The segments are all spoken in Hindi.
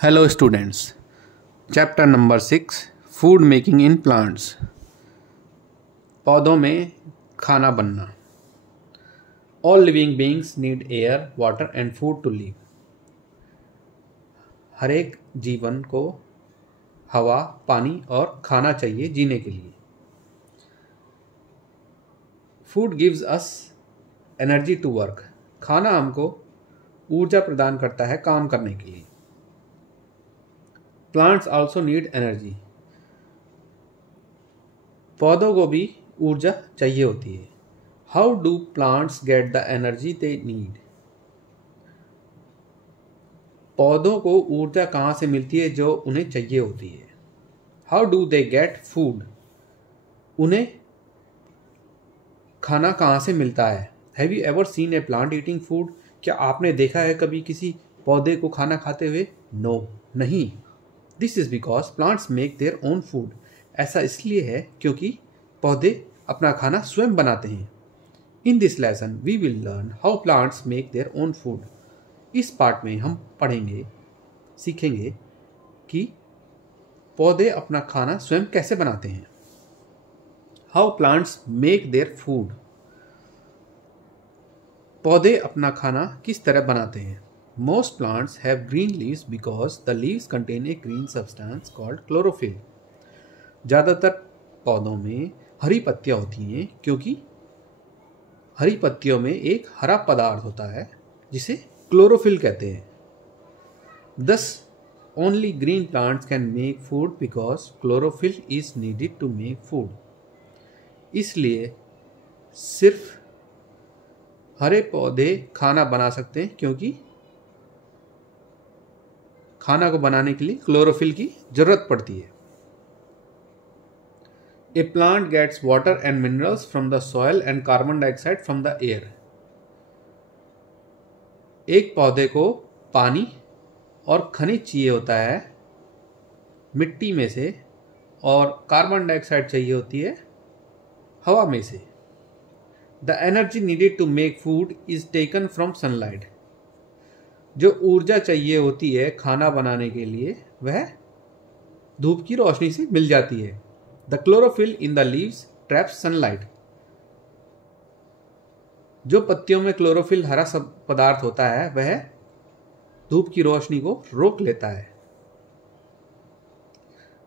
Hello students, chapter number 6 Food making in plants। पौधों में खाना बनना। All living beings need air, water and food to live। हर एक जीवन को हवा, पानी और खाना चाहिए जीने के लिए। Food gives us energy to work। खाना हमको ऊर्जा प्रदान करता है काम करने के लिए। Plants also need energy. पौधों को भी ऊर्जा चाहिए होती है। How do plants get the energy they need. पौधों को ऊर्जा कहाँ से मिलती है जो उन्हें चाहिए होती है। How do they get food. उन्हें खाना कहाँ से मिलता है। Have you ever seen A plant eating food. क्या आपने देखा है कभी किसी पौधे को खाना खाते हुए। नो नहीं। This is because plants make their own food. ऐसा इसलिए है क्योंकि पौधे अपना खाना स्वयं बनाते हैं। In this lesson we will learn how plants make their own food. इस पार्ट में हम सीखेंगे कि पौधे अपना खाना स्वयं कैसे बनाते हैं। How plants make their food. पौधे अपना खाना किस तरह बनाते हैं। Most plants have green leaves because the leaves contain a green substance called chlorophyll। ज़्यादातर पौधों में हरी पत्तियाँ होती हैं क्योंकि हरी पत्तियों में एक हरा पदार्थ होता है जिसे क्लोरोफिल कहते हैं। Thus, only green plants can make food because chlorophyll is needed to make food। इसलिए सिर्फ हरे पौधे खाना बना सकते हैं क्योंकि खाना को बनाने के लिए क्लोरोफिल की जरूरत पड़ती है। A plant gets water and minerals from the soil and carbon dioxide from the air. एक पौधे को पानी और खनिज चाहिए होता है मिट्टी में से और कार्बन डाइऑक्साइड चाहिए होती है हवा में से। The energy needed to make food is taken from sunlight. जो ऊर्जा चाहिए होती है खाना बनाने के लिए वह धूप की रोशनी से मिल जाती है। The chlorophyll in the leaves traps sunlight. जो पत्तियों में क्लोरोफिल हरा सब पदार्थ होता है वह धूप की रोशनी को रोक लेता है।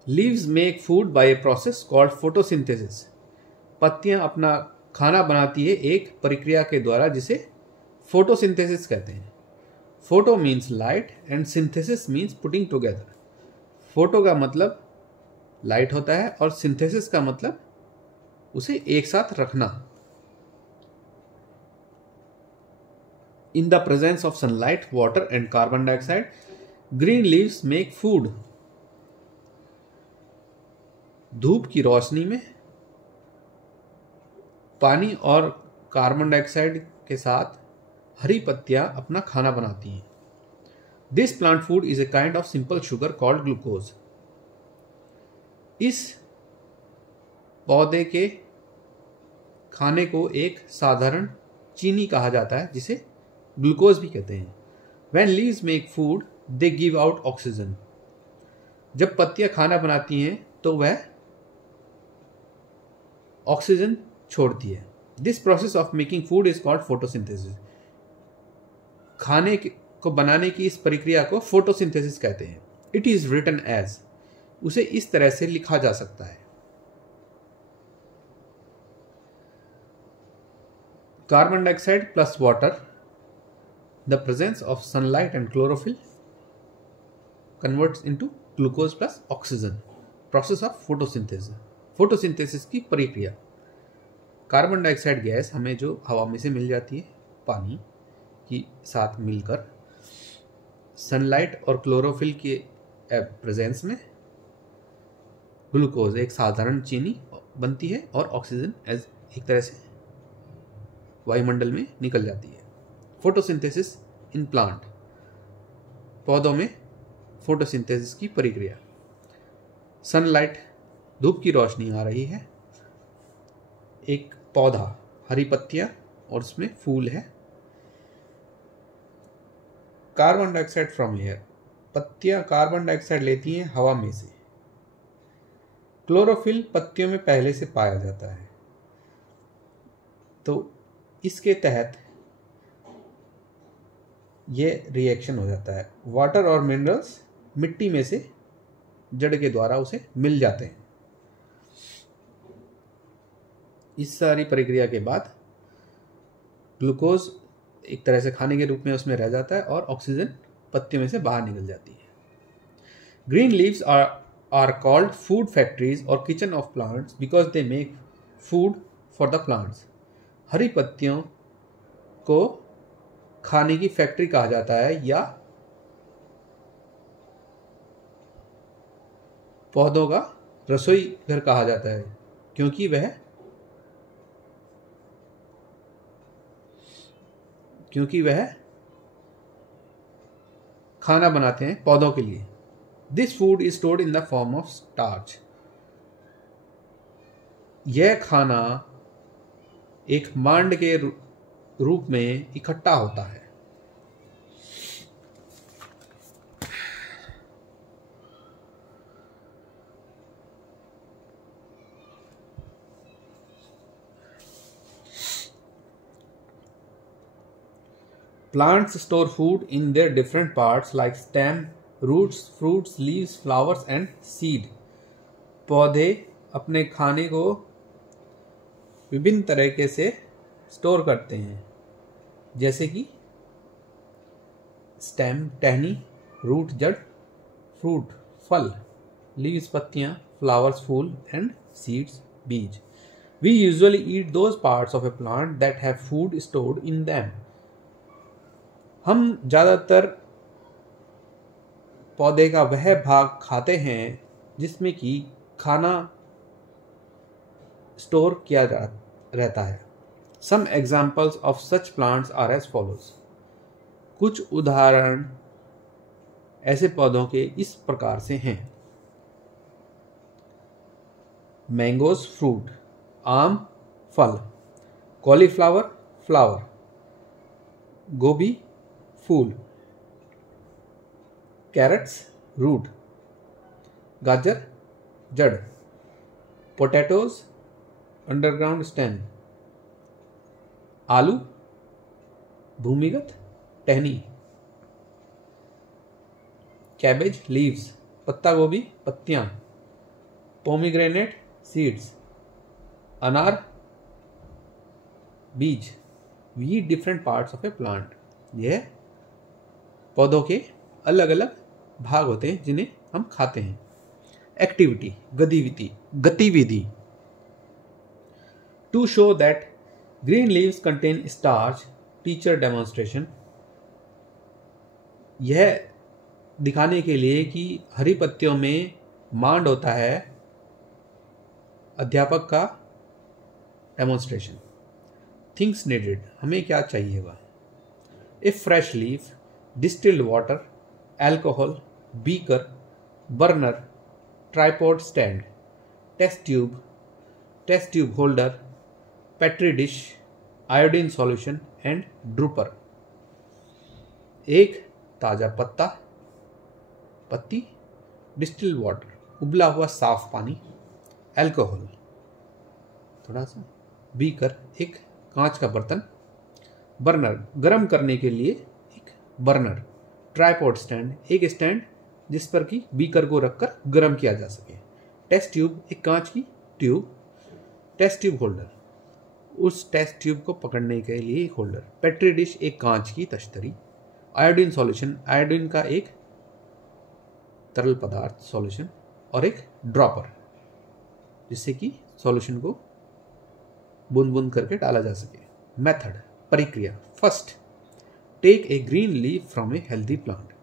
Leaves make food by a process called photosynthesis. पत्तियां अपना खाना बनाती है एक प्रक्रिया के द्वारा जिसे फोटोसिंथेसिस कहते हैं। Photo means light and synthesis means putting together. Photo का मतलब लाइट होता है और सिंथेसिस का मतलब उसे एक साथ रखना। In the presence of sunlight water and carbon dioxide green leaves make food. धूप की रोशनी में पानी और कार्बन डाइऑक्साइड के साथ हरी पत्तियां अपना खाना बनाती हैं। This plant food is a kind of simple sugar called glucose. इस पौधे के खाने को एक साधारण चीनी कहा जाता है जिसे ग्लूकोज भी कहते हैं। When leaves make food, they give out oxygen। जब पत्तियां खाना बनाती हैं तो वह ऑक्सीजन छोड़ती है। This process of making food is called photosynthesis. खाने को बनाने की इस प्रक्रिया को फोटोसिंथेसिस कहते हैं। It is written as. उसे इस तरह से लिखा जा सकता है। Carbon dioxide plus water, the presence of sunlight and chlorophyll converts into glucose plus oxygen. Process of photosynthesis. Photosynthesis की प्रक्रिया। कार्बन डाइऑक्साइड गैस हमें जो हवा में से मिल जाती है पानी की साथ मिलकर, सनलाइट और क्लोरोफिल के प्रेजेंस में ग्लूकोज एक साधारण चीनी बनती है और ऑक्सीजन एज एक तरह से वायुमंडल में निकल जाती है। Photosynthesis in plant. पौधों में फोटोसिंथेसिस की प्रक्रिया। सनलाइट, धूप की रोशनी आ रही है, एक पौधा, हरी पत्तियां और उसमें फूल है। Carbon dioxide from air. पत्तियां कार्बन डाइऑक्साइड लेती हैं हवा में से। क्लोरोफिल पत्तियों में पहले से पाया जाता है, तो इसके तहत ये रिएक्शन हो जाता है। वाटर और मिनरल्स मिट्टी में से जड़ के द्वारा उसे मिल जाते हैं। इस सारी प्रक्रिया के बाद ग्लूकोज एक तरह से खाने के रूप में उसमें रह जाता है और ऑक्सीजन पत्तियों में से बाहर निकल जाती है। Green leaves are called food factories और kitchen of plants because they make food for the plants. हरी पत्तियों को खाने की फैक्ट्री कहा जाता है या पौधों का रसोई घर कहा जाता है, क्योंकि वह खाना बनाते हैं पौधों के लिए। This food is stored in the form of starch. यह खाना एक मांड के रूप में इकट्ठा होता है। Plants store food in their different parts like stem, roots, fruits, leaves, flowers and seed. पौधे अपने खाने को विभिन्न तरीके से स्टोर करते हैं, जैसे कि स्टेम टहनी, रूट जड़, फ्रूट फल, लीव्स पत्तियां, फ्लावर्स फूल एंड सीड्स बीज. We usually eat those parts of a plant that have food stored in them. हम ज़्यादातर पौधे का वह भाग खाते हैं जिसमें कि खाना स्टोर किया रहता है. Some examples of such plants are as follows. कुछ उदाहरण ऐसे पौधों के इस प्रकार से हैं. मैंगोज फ्रूट, आम फल, कॉलीफ्लावर फ्लावर, गोभी फूल, कैरेट्स रूट, गाजर जड़, पोटैटोज अंडरग्राउंड स्टेम, आलू भूमिगत टहनी, कैबेज लीव्स पत्ता गोभी पत्तियां, पोमीग्रेनेट सीड्स, अनार बीज. We eat different parts of a plant. यह पौधों के अलग अलग भाग होते हैं जिन्हें हम खाते हैं. एक्टिविटी गतिविधि. To show that green leaves contain starch, teacher demonstration. यह दिखाने के लिए कि हरी पत्तियों में मांड होता है, अध्यापक का डेमोन्स्ट्रेशन. Things needed. हमें क्या चाहिए वह. A fresh leaf, distilled water, alcohol, beaker, burner, tripod stand, test tube holder, petri dish, iodine solution and dropper. एक ताज़ा पत्ती, डिस्टिल्ड वाटर उबला हुआ साफ पानी, एल्कोहल थोड़ा सा, बीकर एक कांच का बर्तन, बर्नर गर्म करने के लिए एक बर्नर, ट्राइपॉड स्टैंड एक स्टैंड जिस पर कि बीकर को रखकर गर्म किया जा सके, टेस्ट ट्यूब एक कांच की ट्यूब, टेस्ट ट्यूब होल्डर उस टेस्ट ट्यूब को पकड़ने के लिए एक होल्डर, पेट्री डिश एक कांच की तश्तरी, आयोडीन सॉल्यूशन आयोडीन का एक तरल पदार्थ सॉल्यूशन और एक ड्रॉपर जिससे कि सॉल्यूशन को बूंद बूंद करके डाला जा सके. मेथड प्रक्रिया. First, take a green leaf from a healthy plant.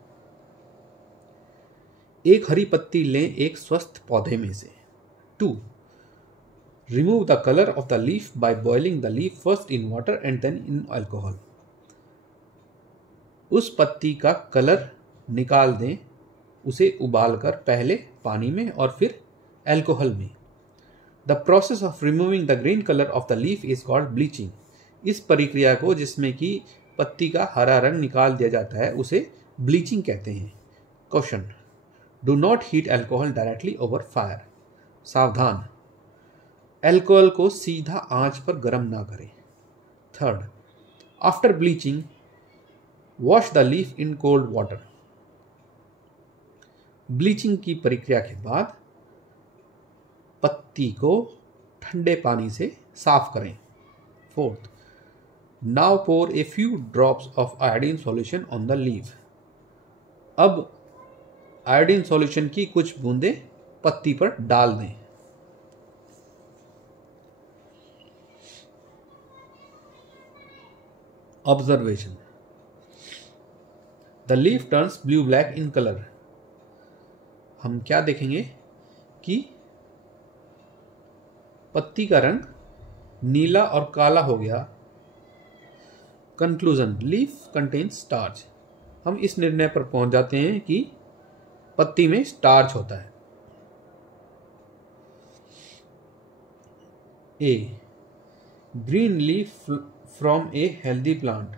एक हरी पत्ती लें एक स्वस्थ पौधे में से. 2. Remove the colour of the leaf by boiling the leaf first in water and then in alcohol. उस पत्ती का कलर निकाल दें, उसे उबालकर पहले पानी में और फिर अल्कोहल में. The process of removing the green colour of the leaf is called bleaching. इस प्रक्रिया को जिसमें कि पत्ती का हरा रंग निकाल दिया जाता है उसे ब्लीचिंग कहते हैं. Question, do not heat alcohol directly over fire. सावधान, एल्कोहल को सीधा आंच पर गर्म ना करें। Third, after bleaching wash the leaf in cold water. Bleaching की प्रक्रिया के बाद पत्ती को ठंडे पानी से साफ करें। Fourth, now pour a few drops of iodine solution on the leaf. अब आयोडीन सॉल्यूशन की कुछ बूंदें पत्ती पर डाल दें। Observation, the leaf turns blue black in colour. हम क्या देखेंगे कि पत्ती का रंग नीला और काला हो गया। Conclusion, leaf contains starch. हम इस निर्णय पर पहुंच जाते हैं कि पत्ती में स्टार्च होता है। A, green leaf from a healthy plant.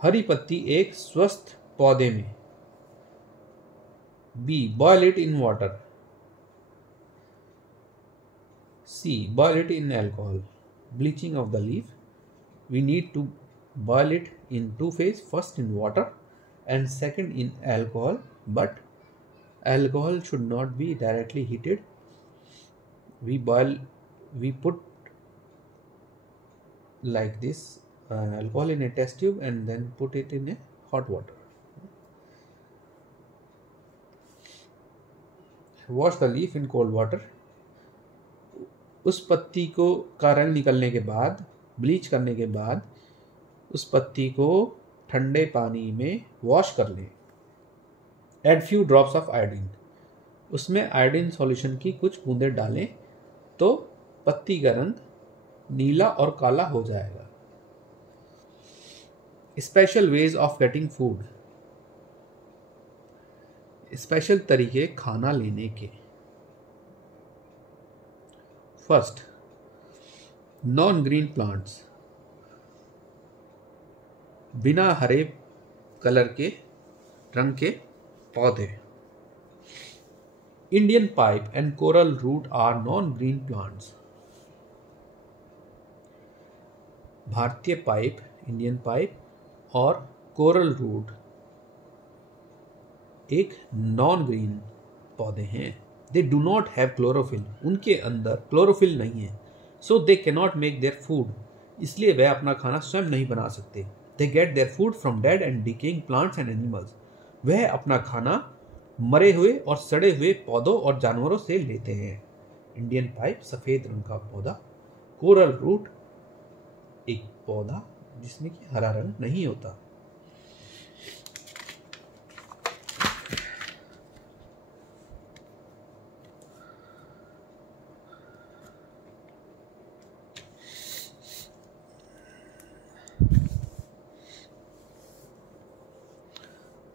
हरी पत्ती एक स्वस्थ पौधे में। B, boil it in water. C, boil it in alcohol. Bleaching of the leaf, we need to boil it in two phases, first in water and second in alcohol, but alcohol should not be directly heated. We put like this alcohol in a test tube and then put it in a hot water. Wash the leaf in cold water. उस पत्ती को का रंग निकलने के बाद, ब्लीच करने के बाद उस पत्ती को ठंडे पानी में वॉश कर लें। Add few drops of iodine. उसमें आयोडीन सॉल्यूशन की कुछ बूंदें डालें तो पत्ती का रंग नीला और काला हो जाएगा। Special ways of getting food. Special तरीके खाना लेने के। First, non green plants. बिना हरे कलर के रंग के पौधे। Indian pipe and coral root are non green plants. भारतीय पाइप, इंडियन पाइप और कोरल रूट एक नॉन ग्रीन पौधे हैं। They do not have chlorophyll. उनके अंदर क्लोरोफिल नहीं है। So they cannot make their food. इसलिए वह अपना खाना स्वयं नहीं बना सकते। They get their food from dead and decaying plants and animals. वह अपना खाना मरे हुए और सड़े हुए पौधों और जानवरों से लेते हैं। इंडियन पाइप सफेद रंग का पौधा। कोरल रूट एक पौधा जिसमें कि हरा रंग नहीं होता।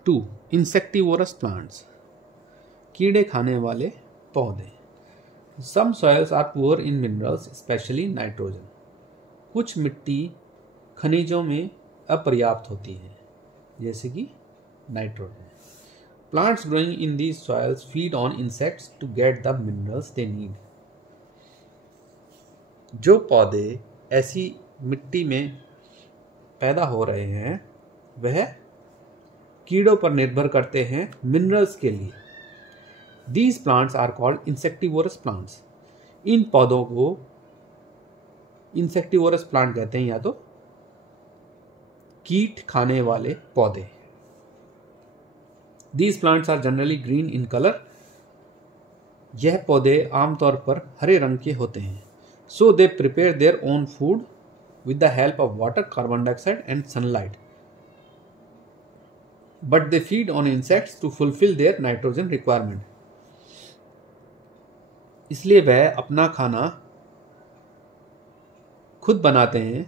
Two, insectivorous plants. कीड़े खाने वाले पौधे। Some soils are poor in minerals, specially nitrogen. कुछ मिट्टी खनिजों में अपर्याप्त होती है, जैसे कि nitrogen. Plants growing in these soils feed on insects to get the minerals they need. जो पौधे ऐसी मिट्टी में पैदा हो रहे हैं वह कीड़ों पर निर्भर करते हैं मिनरल्स के लिए। These plants are called insectivorous plants. इन पौधों को इंसेक्टिवोरस प्लांट कहते हैं, या तो कीट खाने वाले पौधे। These plants are generally green in color. यह पौधे आमतौर पर हरे रंग के होते हैं। So they prepare their own food with the help of water, carbon dioxide and sunlight. But they feed on insects to fulfill their nitrogen requirement. इसलिए वह अपना खाना खुद बनाते हैं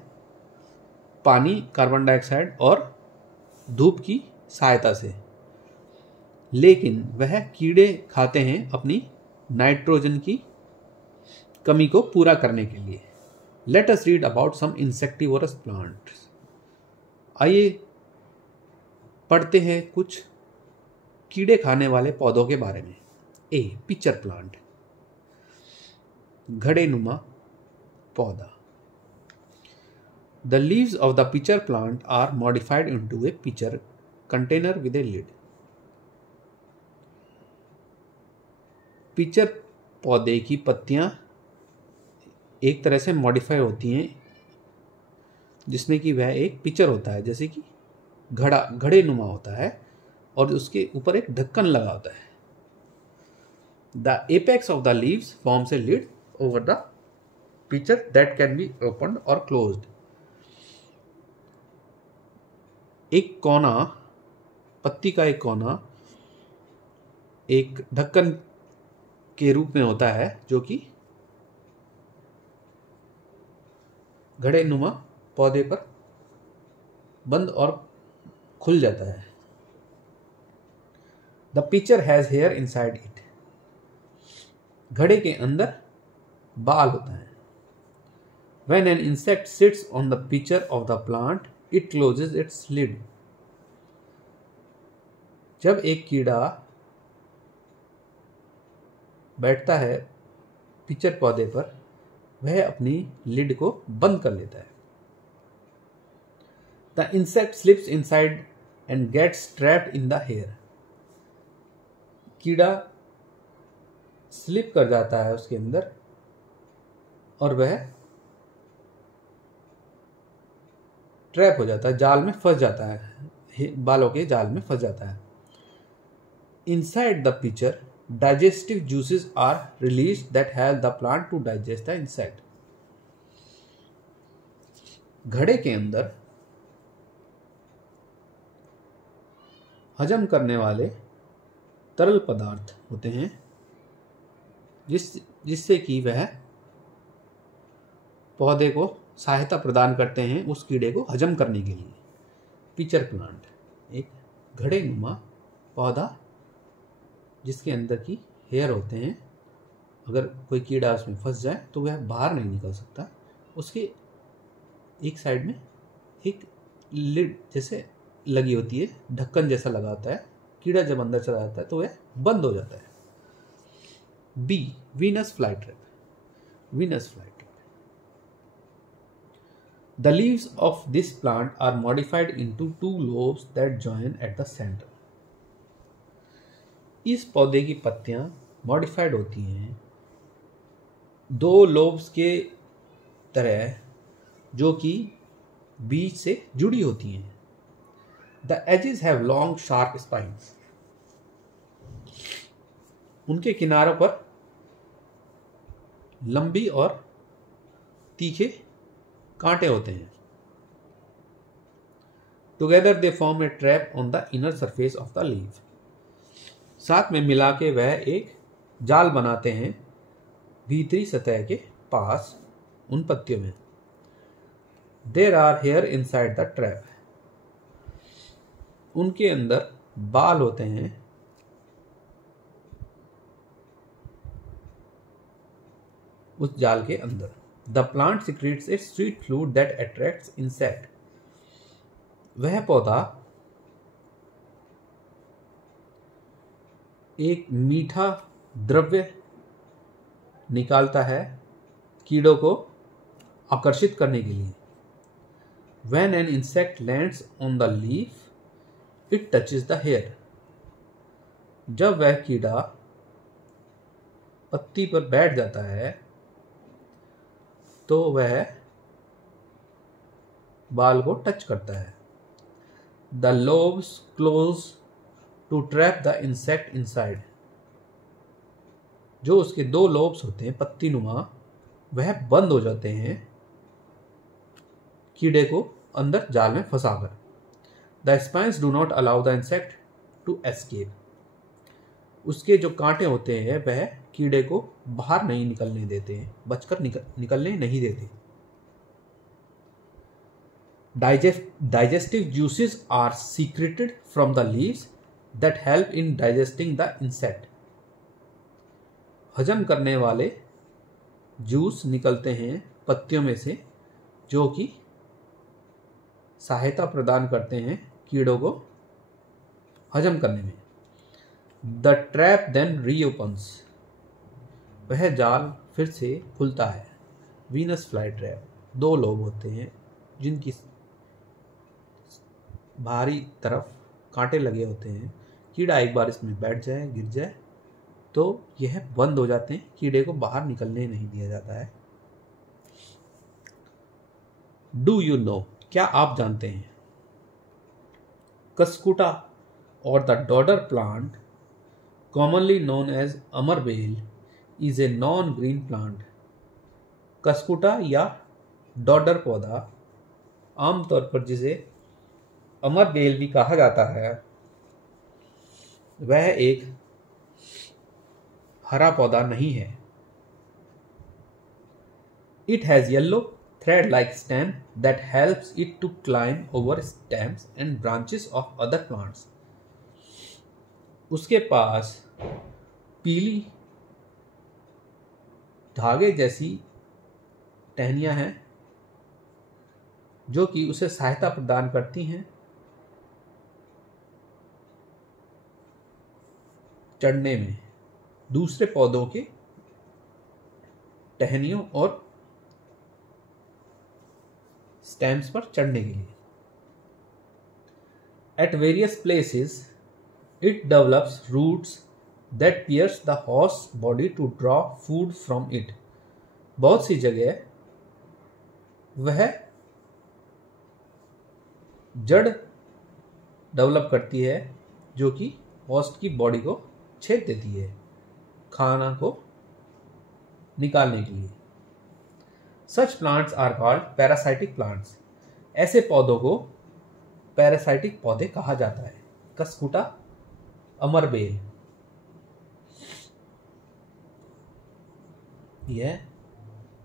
पानी, कार्बन डाइऑक्साइड और धूप की सहायता से, लेकिन वह कीड़े खाते हैं अपनी नाइट्रोजन की कमी को पूरा करने के लिए। Let us read about some insectivorous plants. आइए पढ़ते हैं कुछ कीड़े खाने वाले पौधों के बारे में। ए, पिचर प्लांट, घड़ेनुमा पौधा। The leaves of the pitcher plant are modified into a pitcher container with a lid. Pitcher पौधे की पत्तियां एक तरह से मॉडिफाई होती हैं जिसमें कि वह एक पिचर होता है, जैसे कि घड़े नुमा होता है और उसके ऊपर एक ढक्कन लगा होता है। The apex of the leaves forms a lid over the pitcher that can be opened or closed. एक कोना, पत्ती का एक कोना एक ढक्कन के रूप में होता है जो कि घड़ेनुमा पौधे पर बंद और खुल जाता है। The pitcher has hair inside it, घड़े के अंदर बाल होता है। When an insect sits on the pitcher of the plant, it closes its lid. जब एक कीड़ा बैठता है पिचर पौधे पर, वह अपनी लिड को बंद कर लेता है। The insect slips inside and gets trapped in the hair. कीड़ा स्लिप कर जाता है उसके अंदर और वह ट्रैप हो जाता है, जाल में फंस जाता है, बालों के जाल में फंस जाता है। Inside the pitcher, digestive juices are released that help the plant to digest the insect. घड़े के अंदर हजम करने वाले तरल पदार्थ होते हैं जिससे कि वह पौधे को सहायता प्रदान करते हैं उस कीड़े को हजम करने के लिए। पिचर प्लांट एक घड़ेनुमा पौधा जिसके अंदर की हेयर होते हैं। अगर कोई कीड़ा उसमें फंस जाए तो वह बाहर नहीं निकल सकता। उसके एक साइड में एक लिड जैसे लगी होती है, ढक्कन जैसा लगा होता है। कीड़ा जब अंदर चला जाता है तो वह बंद हो जाता है। B, Venus flytrap, Venus flytrap. The leaves of this plant are modified into two lobes that join at the center. इस पौधे की पत्तियां मॉडिफाइड होती हैं दो लोब्स के तरह जो कि बीच से जुड़ी होती हैं। The edges have long sharp spines. उनके किनारों पर लंबी और तीखे कांटे होते हैं। Together they form a trap on the inner surface of the leaf. साथ में मिला के वह एक जाल बनाते हैं भीतरी सतह के पास उन पत्तियों में। There are hair inside the trap. उनके अंदर बाल होते हैं उस जाल के अंदर। The plant secretes a sweet fluid that attracts insect. वह पौधा एक मीठा द्रव्य निकालता है कीड़ों को आकर्षित करने के लिए। When an insect lands on the leaf, it touches the hair. जब वह कीड़ा पत्ती पर बैठ जाता है तो वह बाल को टच करता है। The lobes close to trap the insect inside. जो उसके दो लोब्स होते हैं पत्ती नुमा, वह बंद हो जाते हैं कीड़े को अंदर जाल में फंसाकर। The spines do not allow the insect to escape. उसके जो कांटे होते हैं वह कीड़े को बाहर नहीं निकलने देते हैं, बचकर निकलने नहीं देते। Digestive juices are secreted from the leaves that help in digesting the insect. हजम करने वाले जूस निकलते हैं पत्तियों में से जो कि सहायता प्रदान करते हैं कीड़ों को हजम करने में। द ट्रैप देन रीओपन्स, वह जाल फिर से खुलता है। वीनस फ्लाई ट्रैप, दो लोग होते हैं जिनकी बाहरी तरफ कांटे लगे होते हैं। कीड़ा एक बार इसमें बैठ जाए, गिर जाए, तो यह बंद हो जाते हैं, कीड़े को बाहर निकलने नहीं दिया जाता है। डू यू नो, क्या आप जानते हैं? कस्कुटा और the डॉडर plant, commonly known as अमरबेल, is a non-green plant. Cuscuta या डॉडर पौधा, आमतौर पर जिसे अमरबेल भी कहा जाता है, वह एक हरा पौधा नहीं है। It has yellow thread-like stem that helps it to climb over stems and branches of other plants. उसके पास पीली धागे जैसी टहनियां हैं जो कि उसे सहायता प्रदान करती हैं चढ़ने में, दूसरे पौधों के टहनियों और स्टेम्स पर चढ़ने के लिए। At various places, it develops roots that pierce the host's body to draw food from it. बहुत सी जगह वह जड़ डेवलप करती है जो कि होस्ट की बॉडी को छेद देती है खाना को निकालने के लिए। Such plants are called parasitic plants. ऐसे पौधों को पैरासाइटिक पौधे कहा जाता है। कस्कुटा, अमरबेल, यह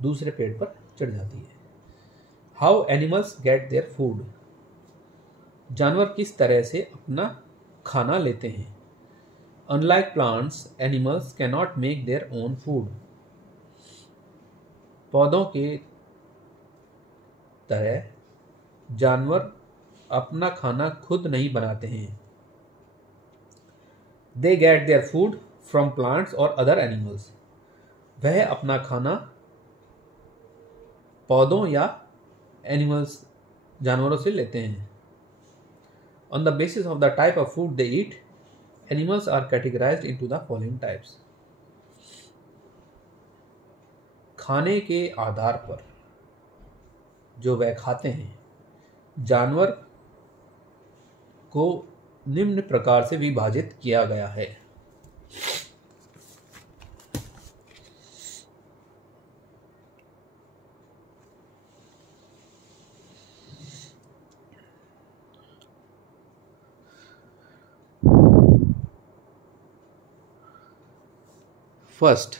दूसरे पेड़ पर चढ़ जाती है। How animals gate there food, जानवर किस तरह से अपना खाना लेते हैं। Unlike plants, animals can not make their own food, पौधों के तरह जानवर अपना खाना खुद नहीं बनाते हैं। They get their food from plants or other animals. वह अपना खाना पौधों या एनिमल्स जानवरों से लेते हैं। On the basis of the type of food they eat, animals are categorized into the following types. खाने के आधार पर जो वह खाते हैं, जानवर को निम्न प्रकार से विभाजित किया गया है। First,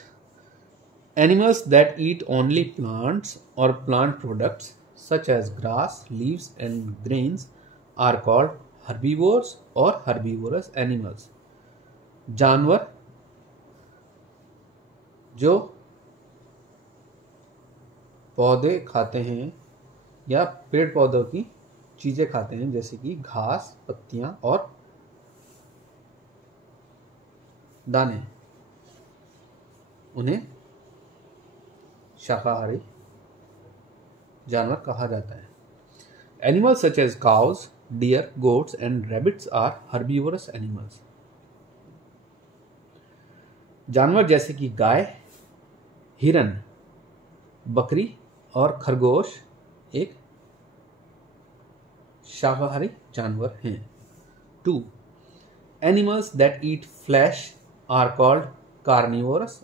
animals that eat only plants or plant products such as grass, leaves and grains are called herbivores or herbivorous animals. जानवर जो पौधे खाते हैं या पेड़ पौधों की चीजें खाते हैं जैसे कि घास, पत्तियां और दाने, उन्हें शाकाहारी जानवर कहा जाता है। Animals such as cows, deer, goats and rabbits are herbivorous animals. जानवर जैसे कि गाय, हिरन, बकरी और खरगोश एक शाकाहारी जानवर हैं। 2. Animals that eat flesh are called carnivorous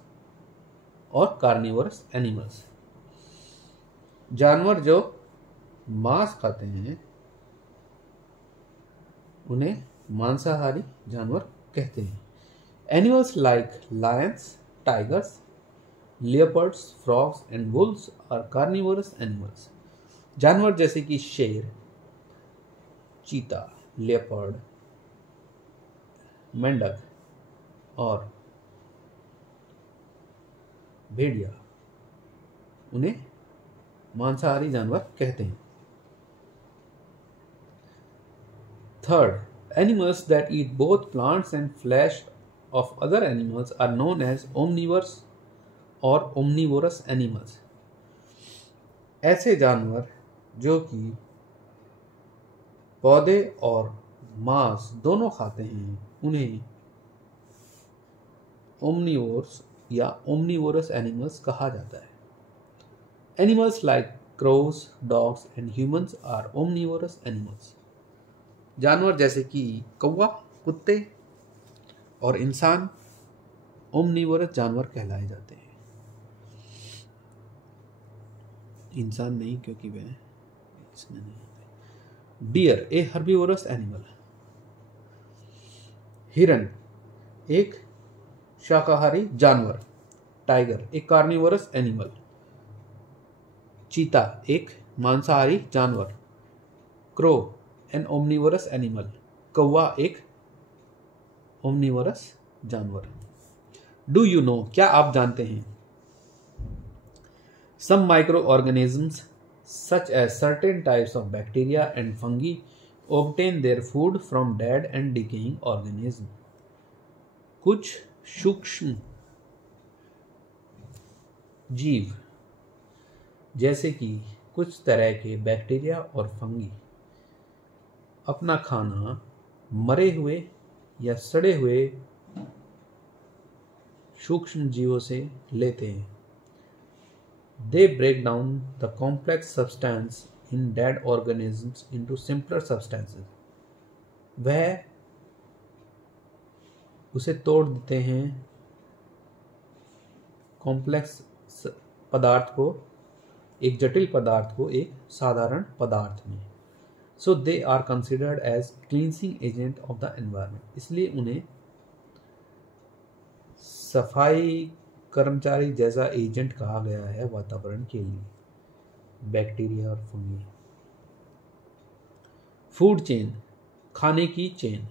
और carnivorous animals. जानवर जो मांस खाते हैं उन्हें मांसाहारी जानवर कहते हैं। Animals like lions, tigers, leopards, frogs and wolves are carnivorous animals. जानवर जैसे कि शेर, चीता, लेपर्ड, मेंढक और भेड़िया, उन्हें मांसाहारी जानवर कहते हैं। Third, animals that eat both plants and flesh of other animals are known as omnivores or omnivorous animals. ऐसे जानवर जो कि पौधे और मांस दोनों खाते हैं उन्हें ओमनिवोर्स या ओमनिवोरस एनिमल्स कहा जाता है. Animals like crows, dogs and humans are omnivorous animals. जानवर जैसे कि कौवा, कुत्ते और इंसान ओमनिवोरस जानवर कहलाए जाते हैं. इंसान नहीं, क्योंकि वे इसमें नहीं आते. डियर ए हर्बीवोरस एनिमल. हिरन एक शाकाहारी जानवर. टाइगर एक कार्निवोरस एनिमल. चीता एक मांसाहारी जानवर. Crow an omnivorous animal. कौवा एक ओमनिवोरस जानवर. डू यू नो क्या आप जानते हैं? Some micro organisms such as certain types of bacteria and fungi obtain their food from dead and decaying organism. कुछ सूक्ष्म जीव जैसे कि कुछ तरह के बैक्टीरिया और फंगी अपना खाना मरे हुए या सड़े हुए सूक्ष्म जीवों से लेते हैं. They break down the complex substance in dead organisms into simpler substances. वह उसे तोड़ देते हैं कॉम्प्लेक्स पदार्थ को, एक जटिल पदार्थ को एक साधारण पदार्थ में. So they are considered as cleansing agent of the environment. इसलिए उन्हें सफाई कर्मचारी जैसा एजेंट कहा गया है वातावरण के लिए, बैक्टीरिया और फंगी. फूड चेन खाने की chain.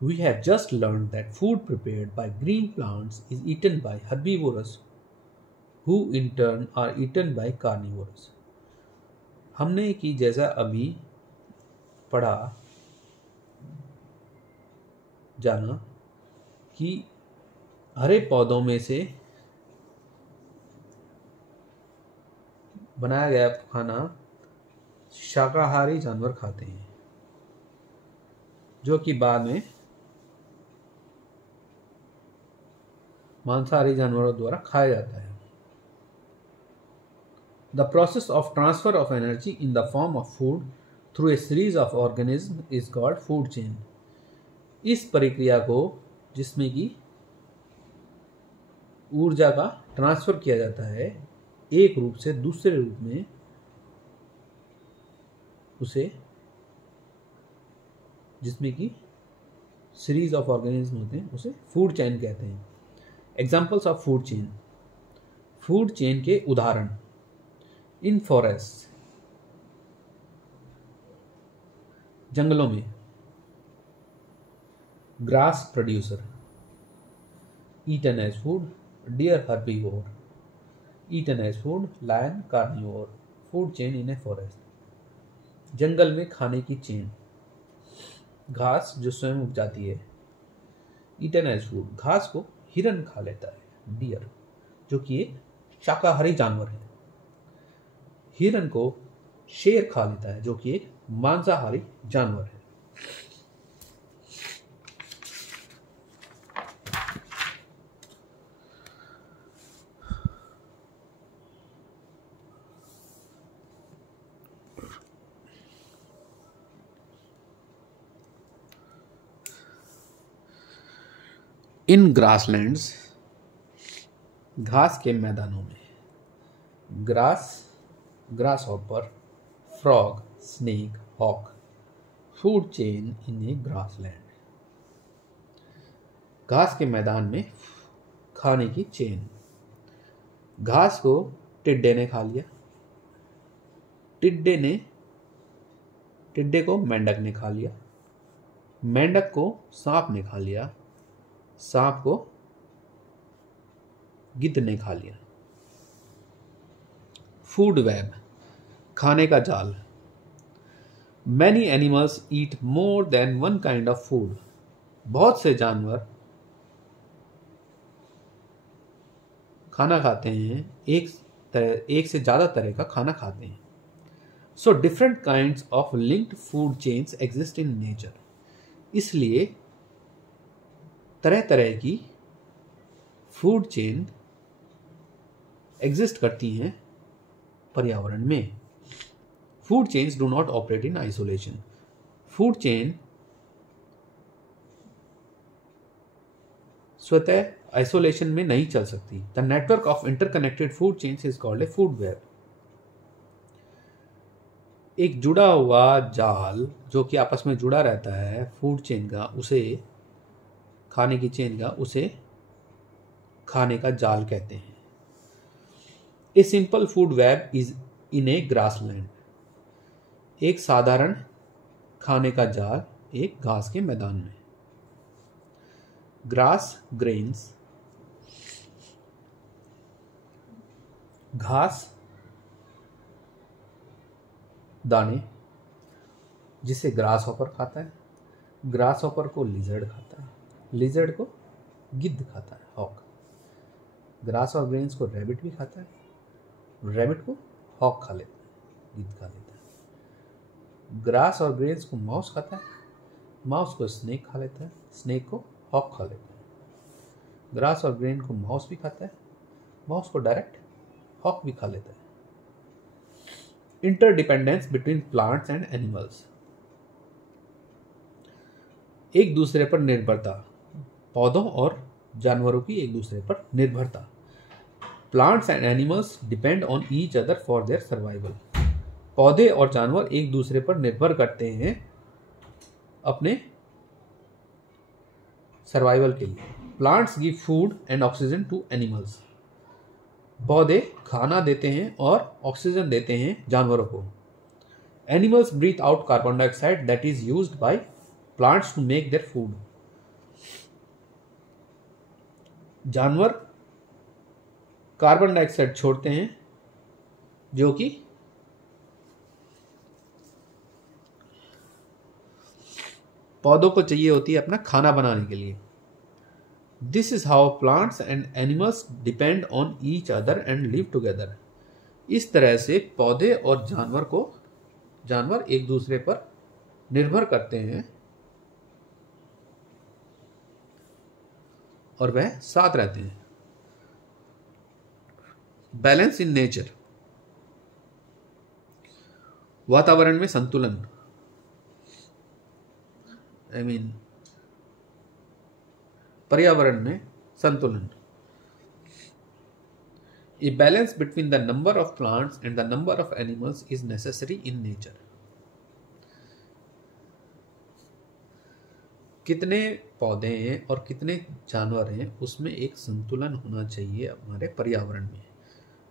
We have just learned that food prepared by green plants is eaten by herbivores who in turn are eaten by carnivores. हमने कि जैसा अभी पढ़ा जाना कि हरे पौधों में से बनाया गया खाना शाकाहारी जानवर खाते हैं, जो कि बाद में मांसाहारी जानवरों द्वारा खाया जाता है. The process of transfer of energy in the form of food through a series of organisms is called food chain. इस प्रक्रिया को जिसमें कि ऊर्जा का ट्रांसफर किया जाता है एक रूप से दूसरे रूप में, उसे जिसमें कि सीरीज ऑफ ऑर्गेनिज्म होते हैं उसे फूड चेन कहते हैं. Examples of food chain. Food chain के उदाहरण. इन फॉरेस्ट जंगलों में grass producer eaten as food, deer herbivore, eaten as food, lion carnivore. Food chain in a forest. जंगल में खाने की चेन. घास जो स्वयं उग जाती है. eaten as food, घास को हिरन खा लेता है. डियर जो कि एक शाकाहारी जानवर है. हिरन को शेर खा लेता है जो कि एक मांसाहारी जानवर है. इन ग्रासलैंड्स घास के मैदानों में. Grasshopper, frog, snake, hawk. Food chain in a grassland. घास के मैदान में खाने की चेन. घास को टिड्डे ने खा लिया. टिड्डे को मेंढक ने खा लिया. मेंढक को सांप ने खा लिया. सांप को गिद्ध ने खा लिया. फूड वेब खाने का जाल. Many animals eat more than one kind of food. बहुत से जानवर खाना खाते हैं, एक से ज़्यादा तरह का खाना खाते हैं। So different kinds of linked food chains exist in nature. इसलिए तरह तरह की फूड चेन एग्जिस्ट करती हैं पर्यावरण में। Food chains do not operate in isolation. Food chain स्वतः आइसोलेशन में नहीं चल सकती। The network of interconnected food chains is called a food web. एक जुड़ा हुआ जाल जो कि आपस में जुड़ा रहता है फूड चेन का, उसे खाने की चेन का, उसे खाने का जाल कहते हैं। A simple food web is in a grassland. एक साधारण खाने का जाल एक घास के मैदान में। ग्रास ग्रेन्स, घास दाने, जिसे ग्रास हॉपर खाता है। ग्रास हॉपर को लिजर्ड खाता है, लिजर्ड को गिद्ध खाता है, हॉक। ग्रास और ग्रेन्स को रैबिट भी खाता है, रैबिट को हॉक खा लेता है, गिद्ध खा लेता है। ग्रास और ग्रेन्स को माउस खाता है, माउस को स्नेक खा लेता है, स्नेक को हॉक खा लेता है। ग्रास और ग्रेन को माउस भी खाता है, माउस को डायरेक्ट हॉक भी खा लेता है। Interdependence between plants and animals, एक दूसरे पर निर्भरता, पौधों और जानवरों की एक दूसरे पर निर्भरता। Plants and animals depend on each other for their survival. पौधे और जानवर एक दूसरे पर निर्भर करते हैं अपने सर्वाइवल के लिए। Plants give food and oxygen to animals. पौधे खाना देते हैं और ऑक्सीजन देते हैं जानवरों को। Animals breathe out carbon dioxide that is used by plants to make their food. जानवर कार्बन डाइऑक्साइड छोड़ते हैं जो कि पौधों को चाहिए होती है अपना खाना बनाने के लिए। This is how plants and animals depend on each other and live together. इस तरह से पौधे और जानवर एक दूसरे पर निर्भर करते हैं और वह साथ रहते हैं। बैलेंस इन नेचर, वातावरण में संतुलन, पर्यावरण में संतुलन। A balance between the number of plants and the number of animals is necessary in nature. कितने पौधे हैं और कितने जानवर हैं उसमें एक संतुलन होना चाहिए हमारे पर्यावरण में।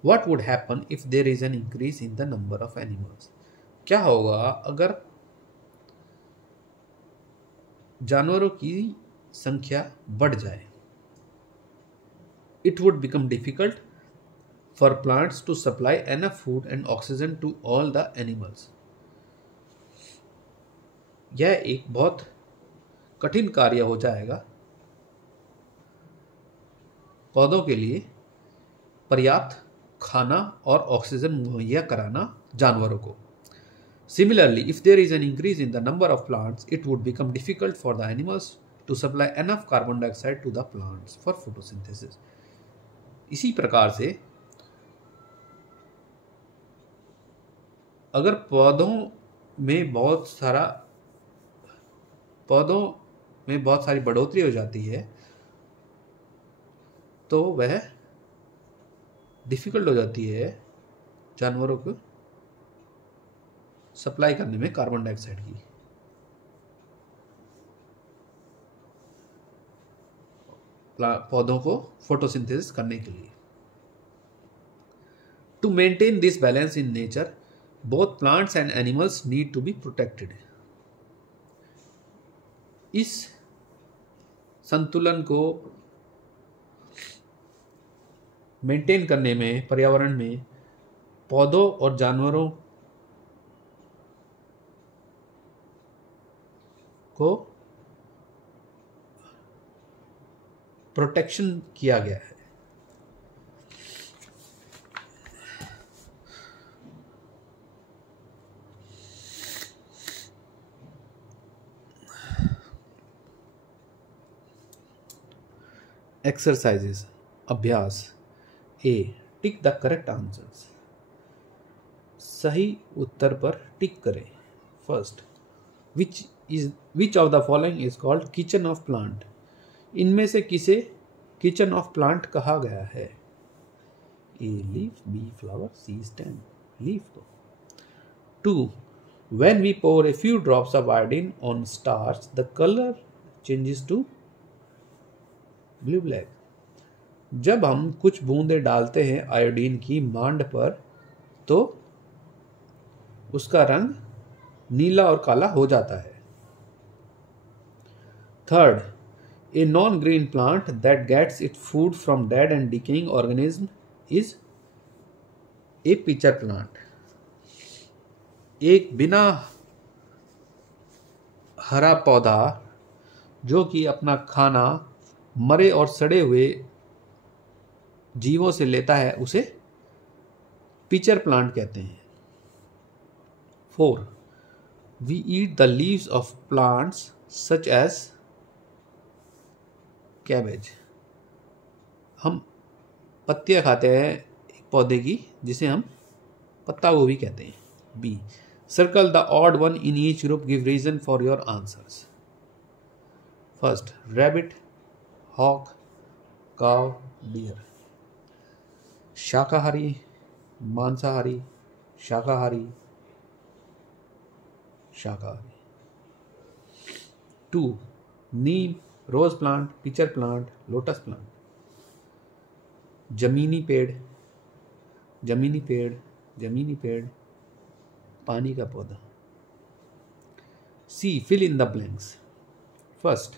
What would happen if there is an increase in the number of animals? क्या होगा अगर जानवरों की संख्या बढ़ जाए? It would become difficult for plants to supply enough food and oxygen to all the animals. यह एक बहुत कठिन कार्य हो जाएगा पौधों के लिए पर्याप्त खाना और ऑक्सीजन मुहैया कराना जानवरों को। Similarly, if there is an increase in the number of plants, it would become difficult for the animals to supply enough carbon dioxide to the plants for photosynthesis. इसी प्रकार से अगर पौधों में बहुत सारी बढ़ोतरी हो जाती है तो वह डिफिकल्ट हो जाती है जानवरों को सप्लाई करने में कार्बन डाइऑक्साइड की। पौधों को फोटोसिंथेसिस करने के लिए। To maintain this balance in nature, both plants and animals need to be protected. इस संतुलन को मेंटेन करने में पर्यावरण में पौधों और जानवरों को प्रोटेक्शन किया गया है। एक्सरसाइजेस अभ्यास। A, tick the correct answers. सही उत्तर पर टिक करें। First, which of the following is called kitchen of plant. इनमें से किसे किचन ऑफ प्लांट कहा गया है? A leaf, B flower, C stem. Leaf को। 2, when we pour a few drops of iodine on starch, the color changes to blue black. जब हम कुछ बूंदें डालते हैं आयोडीन की मांड पर तो उसका रंग नीला और काला हो जाता है। Third, a non-green plant that gets its food from dead and decaying organism is a pitcher plant. एक बिना हरा पौधा जो कि अपना खाना मरे और सड़े हुए जीवों से लेता है उसे पिचर प्लांट कहते हैं। 4, we eat the leaves of plants such as cabbage. हम पत्तियां खाते हैं एक पौधे की जिसे हम पत्ता गोभी कहते हैं। B, circle the odd one in each group, give reason for your answers. First, rabbit, hawk, cow, deer. शाकाहारी, मांसाहारी, शाकाहारी, शाकाहारी। 2, neem, rose plant, pitcher plant, lotus plant. जमीनी पेड़, जमीनी पेड़, जमीनी पेड़, पानी का पौधा। C, fill in the blanks. First,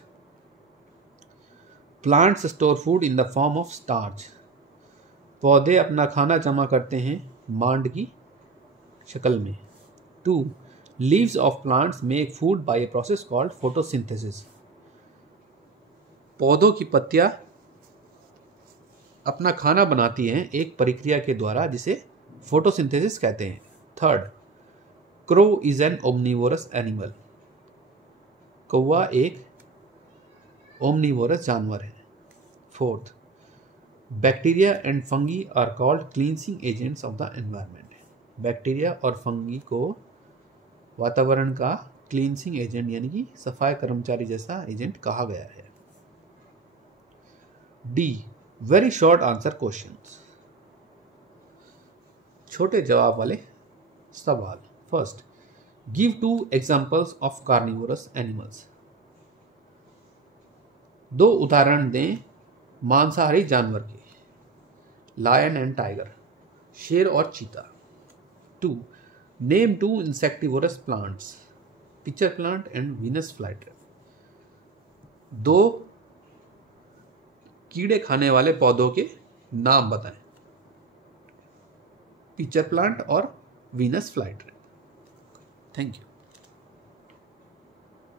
plants store food in the form of starch. पौधे अपना खाना जमा करते हैं मांड की शक्ल में। 2, leaves of plants make food by a process called photosynthesis. पौधों की पत्तियां अपना खाना बनाती हैं एक प्रक्रिया के द्वारा जिसे फोटोसिंथेसिस कहते हैं। Third, crow is an omnivorous animal. कौवा एक ओमनिवोरस जानवर है। Fourth, bacteria and fungi are called cleansing agents of the environment. Bacteria और फंगी को वातावरण का क्लींसिंग एजेंट यानी कि सफाई कर्मचारी जैसा एजेंट कहा गया है। D, very short answer questions. छोटे जवाब वाले सवाल। First, give 2 examples of carnivorous animals. 2 उदाहरण दें मांसाहारी जानवर के। लायन एंड टाइगर, शेर और चीता। 2, name 2 insectivorous plants, pitcher plant and Venus flytrap. 2 कीड़े खाने वाले पौधों के नाम बताएं, पिचर प्लांट और वीनस फ्लाईट्रैप। Thank you.